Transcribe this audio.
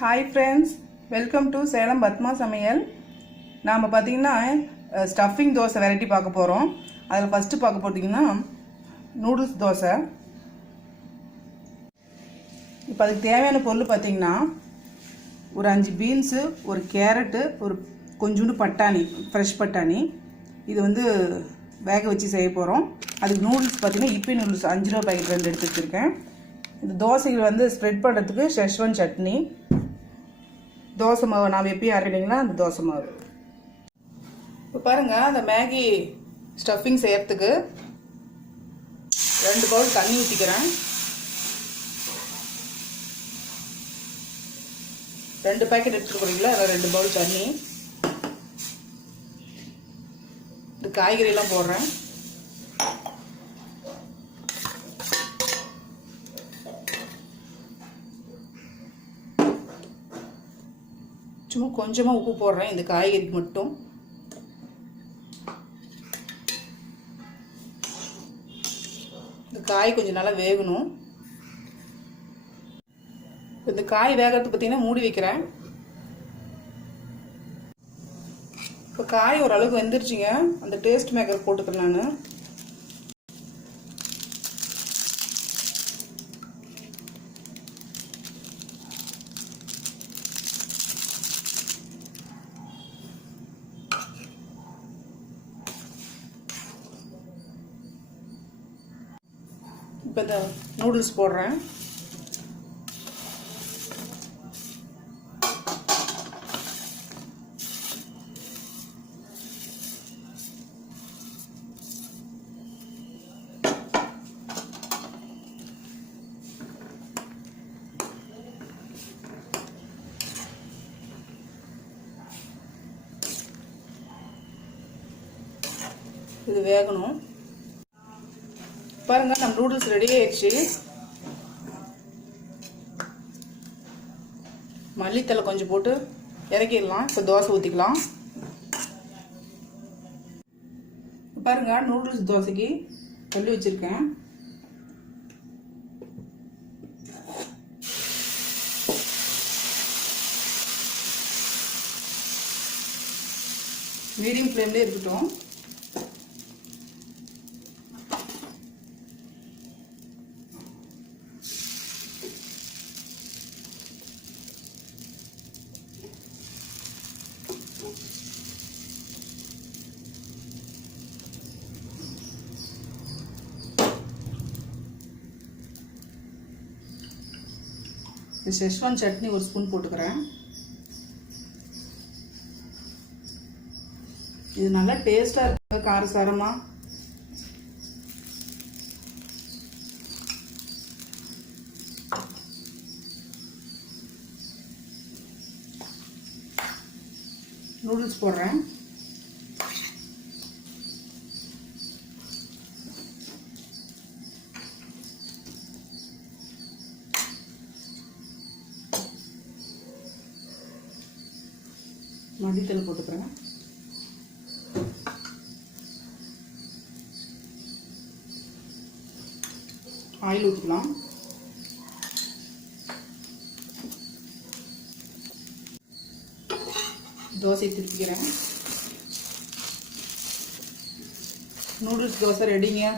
Hi friends, welcome to Salem Batma Samayal. நாம பாத்தீங்கன்னா stuffing dosa variety பார்க்க போறோம். அதுல ஃபர்ஸ்ட் பார்க்க போறீங்கன்னா நூடுல்ஸ் தோசை. இப்போ அதுக்கு தேவையான பொருள் பாத்தீங்கன்னா ஒரு 5 பீன்ஸ், ஒரு கேரட், ஒரு கொஞ்சூண்டு பட்டாணி, ஃப்ரெஷ் பட்டாணி. இது வந்து வேக வச்சு செய்ய போறோம். அதுக்கு நூடுல்ஸ் பாத்தீங்கன்னா yippe noodles 5 ரூபாய் பாக்கெட் 2 எடுத்து வச்சிருக்கேன். இந்த தோசைகள் வந்து ஸ்ப்ரெட் பண்றதுக்கு ஷெஸ்வான் சட்னி. தோசை மாவு நான் எப்பயும் அரைக்கிறீங்களா அந்த தோசை மாவு. இப்போ பாருங்க அந்த மேகி ஸ்டஃபிங் செய்யறதுக்கு 2 பவுல் தண்ணி ஊற்றிக்கிறேன். 2 பாக்கெட் எடுத்துக்கிறீங்களா அதில் 2 பவுல் தண்ணி. இந்த காய்கறியெல்லாம் போடுறேன். சும்மா கொஞ்சமாக உப்பு போடுறேன் இந்த காய்கறிக்கு மட்டும். இந்த காய் கொஞ்சம் நல்லா வேகணும். இந்த காய் வேகிறதுக்கு பார்த்தீங்கன்னா மூடி வைக்கிறேன். இப்போ காய் ஓரளவுக்கு வெந்துருச்சுங்க. அந்த டேஸ்ட் மேக்கர் போட்டுக்கிறேன் நான். இப்போ இந்த நூடுல்ஸ் போடுறேன். இது வேகணும். பாருங்க நம்ம நூடுல்ஸ் ரெடி ஆயிடுச்சு. மல்லித்தலை கொஞ்சம் போட்டு இறக்கிடலாம். இப்போ தோசை ஊற்றிக்கலாம். பாருங்க நூடுல்ஸ் தோசைக்கு தள்ளி வச்சிருக்கேன். மீடியம் ஃப்ளேம்லேயே இருக்கட்டும். இந்த ஷெஸ்வான் சட்னி ஒரு ஸ்பூன் போட்டுக்கிறேன். இது நல்லா டேஸ்டா இருக்கு, காரசாரமா. நூடுல்ஸ் போடுறேன். மல்லித்தலை போட்டுக்கிறேன். ஆயில் ஊற்றிக்கலாம். தோசை திருப்பிக்கிறேன். நூடுல்ஸ் தோசை ரெடிங்க.